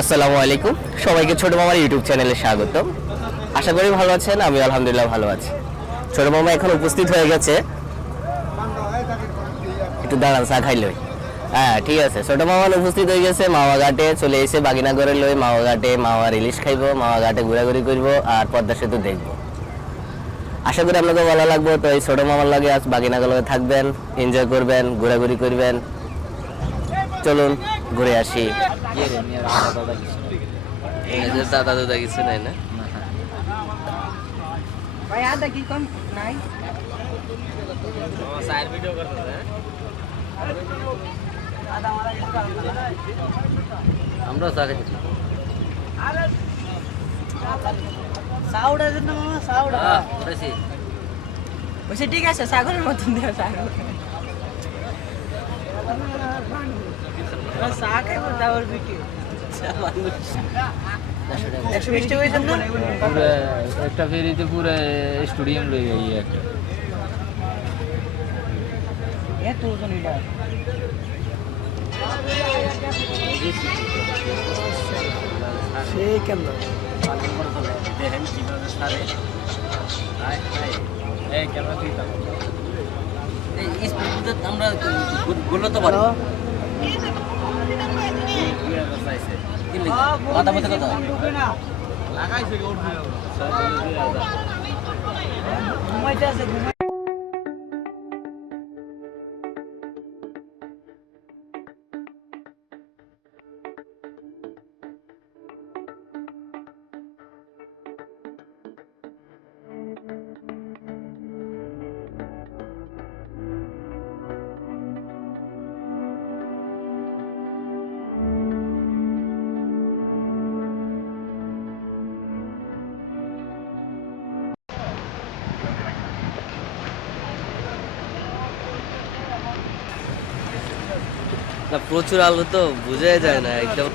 আসসালামু আলাইকুম, সবাইকে ছোট মামার ইউটিউব চ্যানেলে স্বাগতম। আশা করি ভালো আছেন, আমি আলহামদুলিল্লাহ ভালো আছি। ছোট মামা এখন উপস্থিত হয়ে গেছে, একটু দাঁড়ান চা খাইলই। হ্যাঁ ঠিক আছে, ছোট মামা উপস্থিত হয়ে গেছে। মাওয়া ঘাটে চলে এসে বাগিনাগরের লই মাওয়া ঘাটে মাওয়ার ইলিশ খাইবো, মাওয়া ঘাটে ঘোরাঘুরি করবো আর পদ্মা সেতু দেখবো। আশা করি আপনাদের ভালো লাগবে। তো এই ছোট মামার লাগে আজ বাগিনাগরে থাকবেন, এনজয় করবেন, ঘোরাঘুরি করবেন। চলুন ঘুরে আসি। দাদা দাদা কিছু নাই না ভাই আদা কি কম নাই সাইড ভিডিও করতেছে। আমরা চা খাচ্ছি। আরে সাউডা দেন না মামা, সাউডা উঠেছি। বসে ঠিক আছে, সাগরের মতন দেয়া সাগর চা খাইব তারপর ভিডিও 120 টাকা হইছে না पूरा একটা ফেরিতে পুরো স্টেডিয়াম লই গই একটা এত ওজন এটা সেই কেন দেখেন কিভাবে সারে এই ক্যামেরা দিতাম এই স্পিডে আমরা গুলো তো পারি। কথা বলতে কথা লাগাইছে কি উঠবে ঘুমাইতে আছে না, প্রচুর আলো তো বোঝাই যায় না একদম।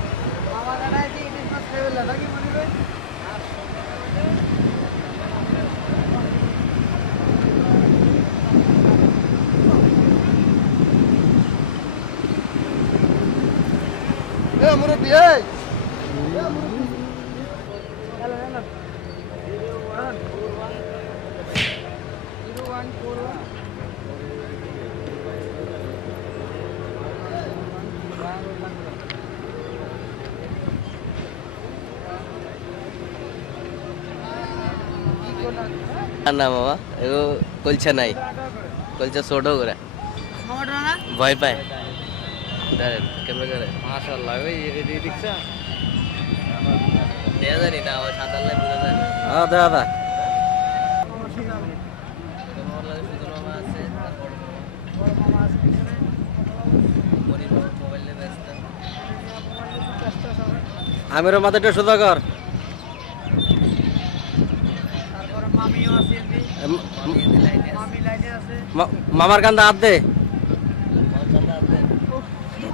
না মামা, এগো কলছা নাই, কলছা ছোট করে ভয় পায়। ক্যামেরা করে মাশাআল্লাহ ওই এই রিকশা দেয়া জানি না, ও সাঁতার লাই বোঝা যায় না। হ্যাঁ দাদা আমিরও মাথাটা সোজা কর। মামিও আছে মামি লাইনে আছে মামার কান্দা হাত দে।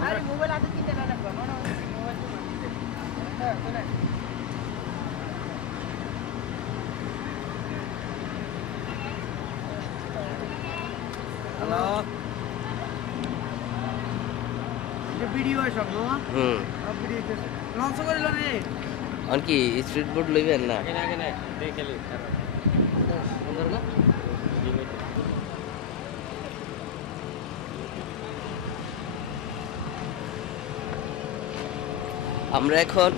আরে মোবাইল হাতে কিনতে না লাগবে মোবাইল হ্যালো এটা ভিডিও সব না ভিডিও লঞ্চ করে লনে কি স্ট্রিট বোর্ড লইবেন না? দেখেলি সুন্দর না? আমরা এখন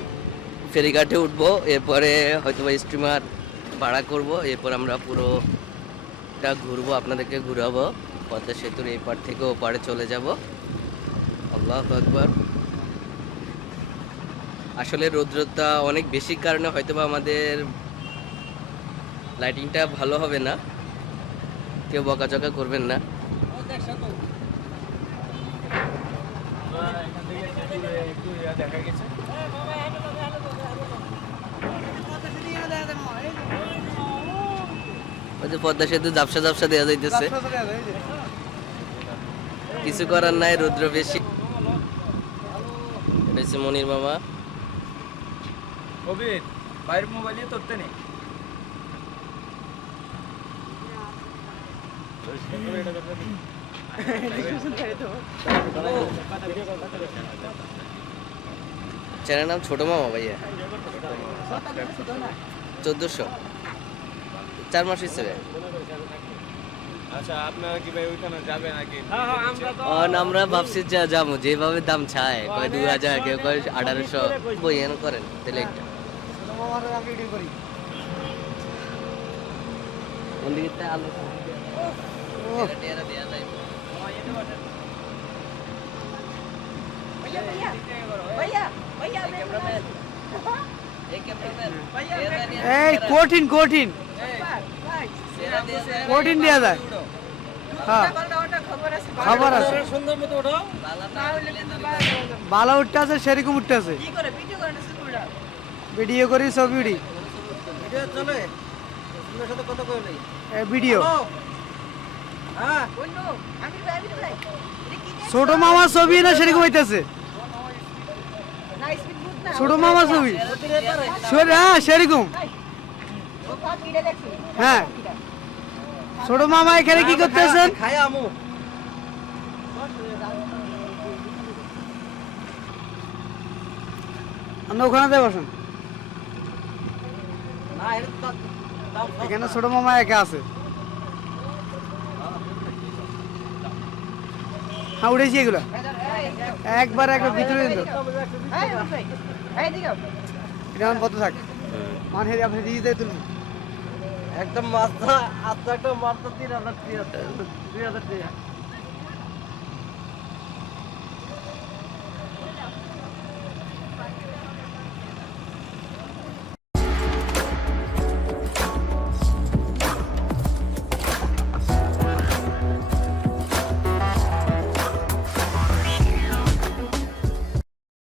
ফেরিঘাটে উঠবো, এরপরে হয়তো স্টিমার ভাড়া করব, এরপর আমরা পুরোটা ঘুরবো, আপনাদেরকে ঘুরাবো। পদ্মা সেতুর এই পার থেকে ও পারে চলে যাব। আল্লাহু আকবার। আসলে রৌদ্রতা অনেক বেশি কারণে হয়তোবা আমাদের লাইটিংটা ভালো হবে না, কেউ বকাঝকা করবেন না। দেখা গেছে ওই যে পদ্মা সেতু ঝাপসা ঝাপসা দেওয়া যাইতেছে, কিছু করার নাই, রৌদ্র বেশি। এটা হচ্ছে মনির মামা। কবির বাইরের মোবাইলে ধরতে নেই চ্যানেল নাম ছোট মামা ভাইয়া 1400 4 মাস হিসেবে। আচ্ছা আপনারা কি ভাই ওইখানে যাবে নাকি? আমরা ভাবছি যা যাবো যেভাবে দাম চায় কয় 2000 কেউ কয় 1800 বই এনে করেন তাহলে একটা মামার আগে ভিডিও করি কোন দিকে আলো ওহ, টেরা দেয়া যায় এই কঠিন কঠিন কঠিন দেওয়া যায় হ্যাঁ খবর আছে ভালো উঠতে আছে সেরকম উঠতে আছে ভিডিও করি ছবি উড়ি ভিডিও ছোট মামা ছবি না সেরকম হইতেছে ছোট মামা ছবি হ্যাঁ সেরকম হ্যাঁ ছোট মামা এখানে কি করতেছেন আমরা ওখানে যাই বসেন এখানে ছোট মামা একা আছে হ্যাঁ উঠেছি এগুলো একবার ভিতরে দিল এটা আমার কত থাক মান হেরে আপনি দিয়ে দিয়ে তুলুন একদম মাথা আত্মা একটা মারতে 3000 টাকা